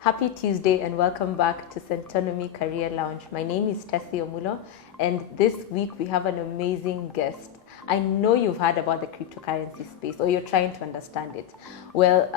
Happy Tuesday and welcome back to Centonomy Career Lounge. My name is Tessie Omulo, and this week we have an amazing guest. I know you've heard about the cryptocurrency space, or you're trying to understand it. Well,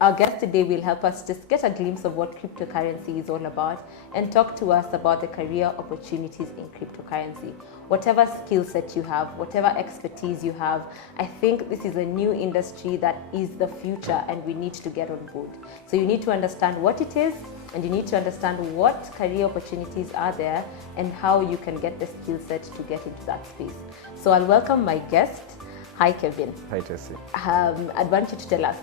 our guest today will help us just get a glimpse of what cryptocurrency is all about and talk to us about the career opportunities in cryptocurrency. Whatever skill set you have, whatever expertise you have, I think this is a new industry that is the future and we need to get on board. So you need to understand what it is, and you need to understand what career opportunities are there and how you can get the skill set to get into that space. So I'll welcome my guest. Hi, Kevin. Hi, Tessie. I'd want you to tell us,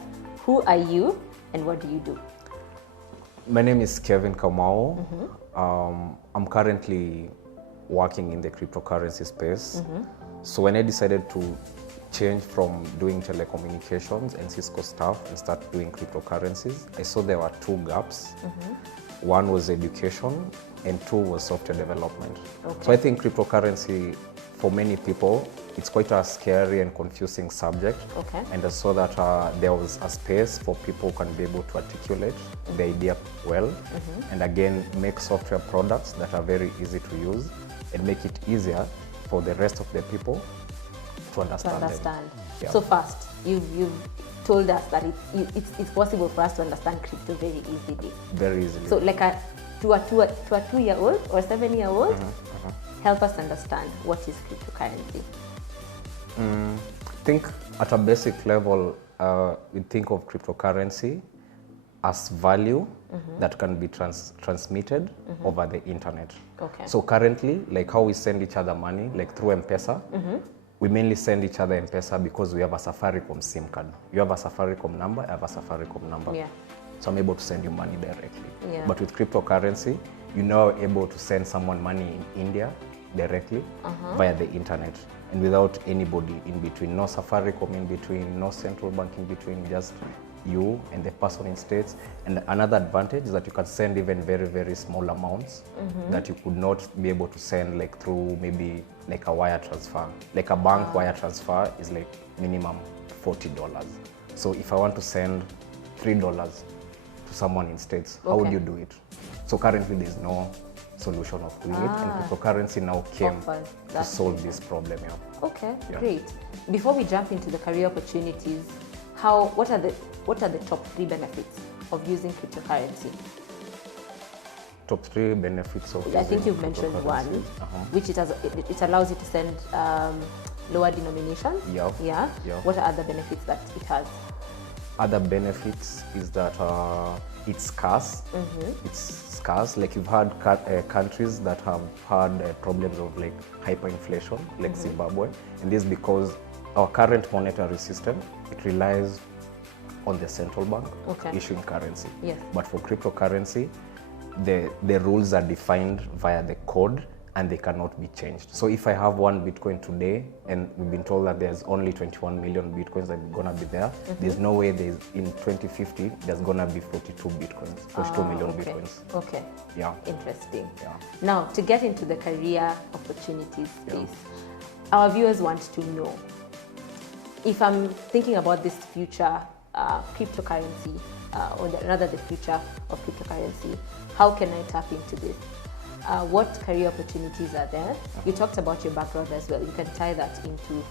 who are you and what do you do? My name is Kevin Kamau. I'm currently working in the cryptocurrency space. So when I decided to change from doing telecommunications and Cisco stuff and start doing cryptocurrencies, I saw there were two gaps. One was education and two was software development. So I think cryptocurrency, for many people, it's quite a scary and confusing subject. And I saw that there was a space for people who can be able to articulate the idea well, and again, make software products that are very easy to use and make it easier for the rest of the people to understand. Yeah. So first, you've told us that it's possible for us to understand crypto very easily. Very easily. So like to a 2-year-old or 7-year-old, help us understand what is cryptocurrency. I think at a basic level, we think of cryptocurrency as value that can be transmitted over the internet. So currently, like how we send each other money, like through M-Pesa, we mainly send each other M-Pesa because we have a Safaricom SIM card. You have a Safaricom number, I have a Safaricom number. So I'm able to send you money directly. But with cryptocurrency, you're now able to send someone money in India directly via the internet and without anybody in between. No Safaricom in between, no central bank in between, just you and the person in States. And another advantage is that you can send even very, very small amounts that you could not be able to send like through maybe like a wire transfer. Like a bank wire transfer is like minimum $40. So if I want to send $3 to someone in States, how would you do it? So currently there's no solution of doing it, and cryptocurrency now came to solve this problem. Great. Before we jump into the career opportunities, what are the top 3 benefits of using cryptocurrency? Top 3 benefits of I think you've mentioned one, which it allows you to send lower denominations. What are other benefits that it has? Other benefits is that it's scarce. It's scarce. Like you've had countries that have had problems of like hyperinflation, like Zimbabwe, and this is because our current monetary system, it relies on the central bank issuing currency. But for cryptocurrency, the rules are defined via the code and they cannot be changed. So if I have 1 Bitcoin today and we've been told that there's only 21 million Bitcoins that are gonna be there, there's no way in 2050 there's gonna be 42 Bitcoins, 42 million Bitcoins. Interesting. Now, to get into the career opportunities space, our viewers want to know, if I'm thinking about this future cryptocurrency, or rather the future of cryptocurrency, how can I tap into this? What career opportunities are there? You talked about your background as well. You can tie that into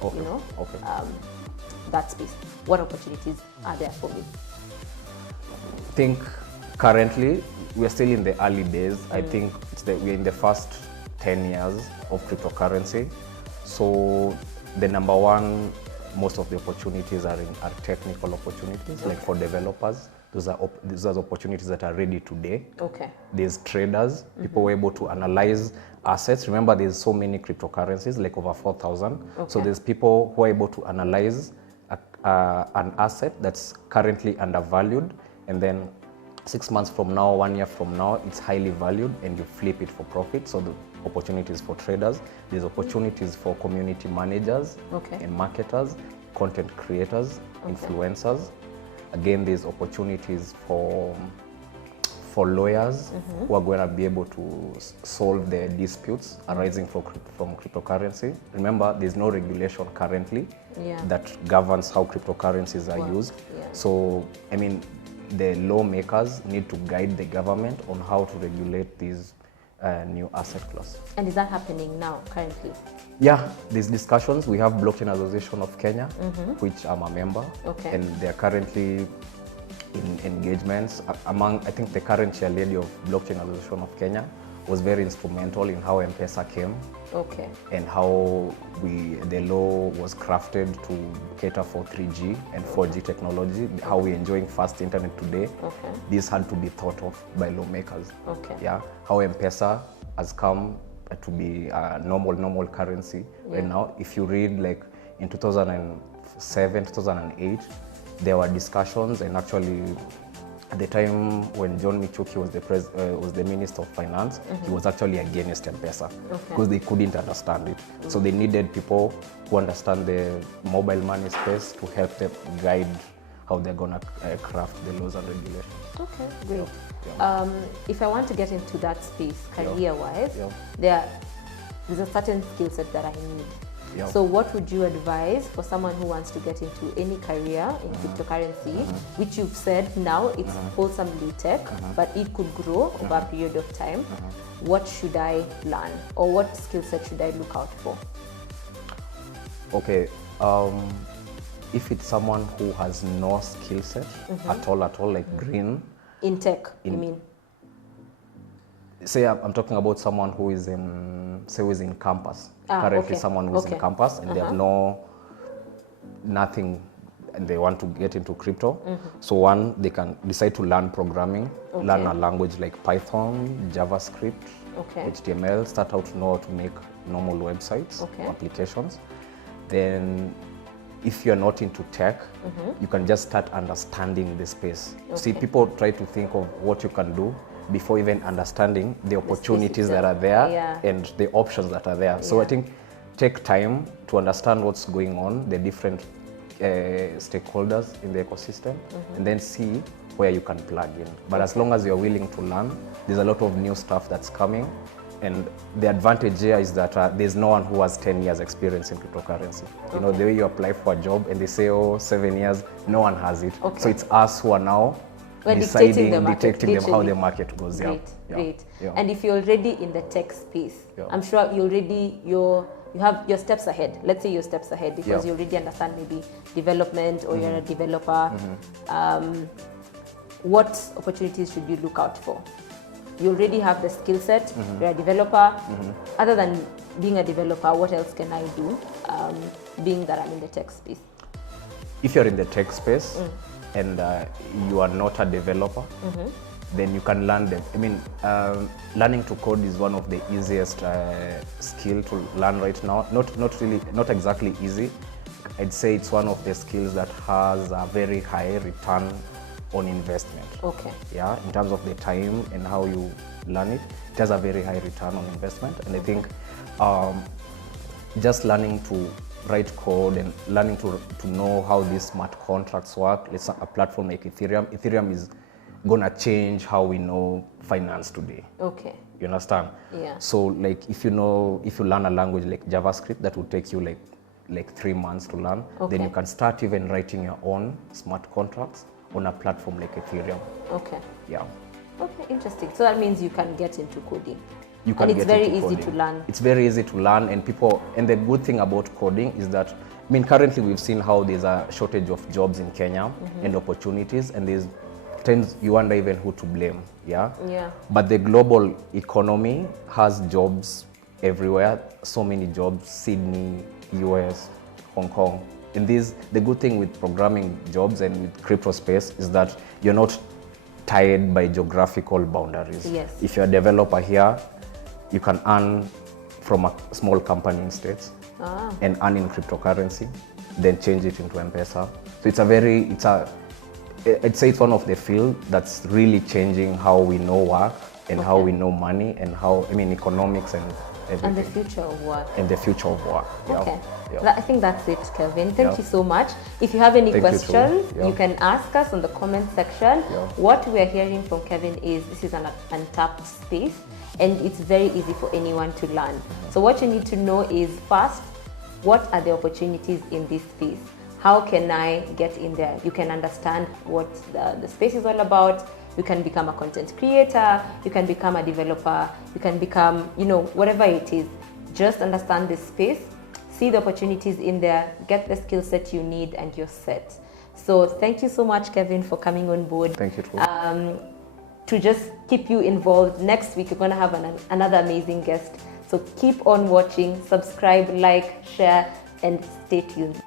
that space. What opportunities are there for me? I think currently we're still in the early days. I think we're in the first 10 years of cryptocurrency. So the number one, most of the opportunities are technical opportunities, like for developers. Those are opportunities that are ready today. There's traders, people who are able to analyze assets. Remember, there's so many cryptocurrencies, like over 4,000. So there's people who are able to analyze an asset that's currently undervalued, and then 6 months from now, 1 year from now, it's highly valued and you flip it for profit. So the opportunities for traders, there's opportunities for community managers and marketers, content creators, influencers. Again, there's opportunities for lawyers who are going to be able to solve the disputes arising from cryptocurrency. Remember, there's no regulation currently that governs how cryptocurrencies are used. So, I mean, the lawmakers need to guide the government on how to regulate these new asset class. And is that happening now, currently? Yeah, these discussions, we have Blockchain Association of Kenya, which I'm a member, Okay. and they're currently in engagements. Among, I think the current chair lady of Blockchain Association of Kenya was very instrumental in how M-Pesa came. Okay. And how the law was crafted to cater for 3G and 4G technology, how we're enjoying fast internet today. Okay. This had to be thought of by lawmakers. Okay. Yeah, how M-Pesa has come to be a normal currency. Right now, if you read like in 2007, 2008, there were discussions, and actually at the time when John Michuki was the Minister of Finance, he was actually against M-Pesa because they couldn't understand it. So they needed people who understand the mobile money space to help them guide how they're going to craft the laws and regulations. Okay, great. Yeah. If I want to get into that space career-wise, Yeah. there's a certain skill set that I need. Yeah. So what would you advise for someone who wants to get into any career in cryptocurrency, which you've said now it's wholesomely tech, but it could grow over a period of time? What should I learn, or what skill set should I look out for? Okay, if it's someone who has no skill set at all, like green. In tech, you mean? Say I'm talking about someone who is in, say, who is in campus. Currently, someone who is in campus and they have nothing, and they want to get into crypto. So one, they can decide to learn programming, learn a language like Python, JavaScript, HTML, start out to know how to make normal websites, applications. Then if you're not into tech, you can just start understanding the space. See, people try to think of what you can do before even understanding the opportunities that are there and the options that are there. So I think take time to understand what's going on, the different stakeholders in the ecosystem, and then see where you can plug in. But as long as you're willing to learn, there's a lot of new stuff that's coming. And the advantage here is that there's no one who has 10 years experience in cryptocurrency. You know, the way you apply for a job and they say, oh, 7 years, no one has it. So it's us who are now dictating how the market goes. Great. And if you're already in the tech space, I'm sure you have your steps ahead. Let's say your steps ahead because you already understand maybe development, or you're a developer. What opportunities should you look out for? You already have the skill set, you're a developer. Other than being a developer, what else can I do, being that I'm in the tech space? If you're in the tech space and you are not a developer, then you can learn them. I mean, learning to code is one of the easiest skill to learn right now. Not exactly easy. I'd say it's one of the skills that has a very high return on investment. Yeah, in terms of the time and how you learn it, it has a very high return on investment. And I think just learning to write code and learning to know how these smart contracts work. Let's say a platform like Ethereum. Ethereum is gonna change how we know finance today. You understand? Yeah. So like if you learn a language like JavaScript, that will take you like 3 months to learn. Then you can start even writing your own smart contracts on a platform like Ethereum. Yeah. Okay, interesting. So that means you can get into coding. You can and it's get very into easy coding. to learn. It's very easy to learn, and the good thing about coding is that, I mean, currently we've seen how there's a shortage of jobs in Kenya and opportunities, and there's times you wonder even who to blame. Yeah. But the global economy has jobs everywhere. So many jobs: Sydney, US, Hong Kong. And the good thing with programming jobs and with crypto space is that you're not tied by geographical boundaries. If you're a developer here, you can earn from a small company in States and earn in cryptocurrency, then change it into M-Pesa. So I'd say it's one of the fields that's really changing how we know work and how we know money and economics and everything. And the future of work. And the future of work. I think that's it, Kelvin. Thank you so much. If you have any questions, you can ask us on the comment section. What we're hearing from Kevin is this is an untapped space, and it's very easy for anyone to learn. So what you need to know is, first, what are the opportunities in this space? how can I get in there? You can understand what the space is all about. You can become a content creator, you can become a developer, you can become, whatever it is. Just understand this space, see the opportunities in there, get the skill set you need, and you're set. So thank you so much, Kevin, for coming on board. Thank you too. To just keep you involved, next week we're going to have another amazing guest. So keep on watching, subscribe, like, share, and stay tuned.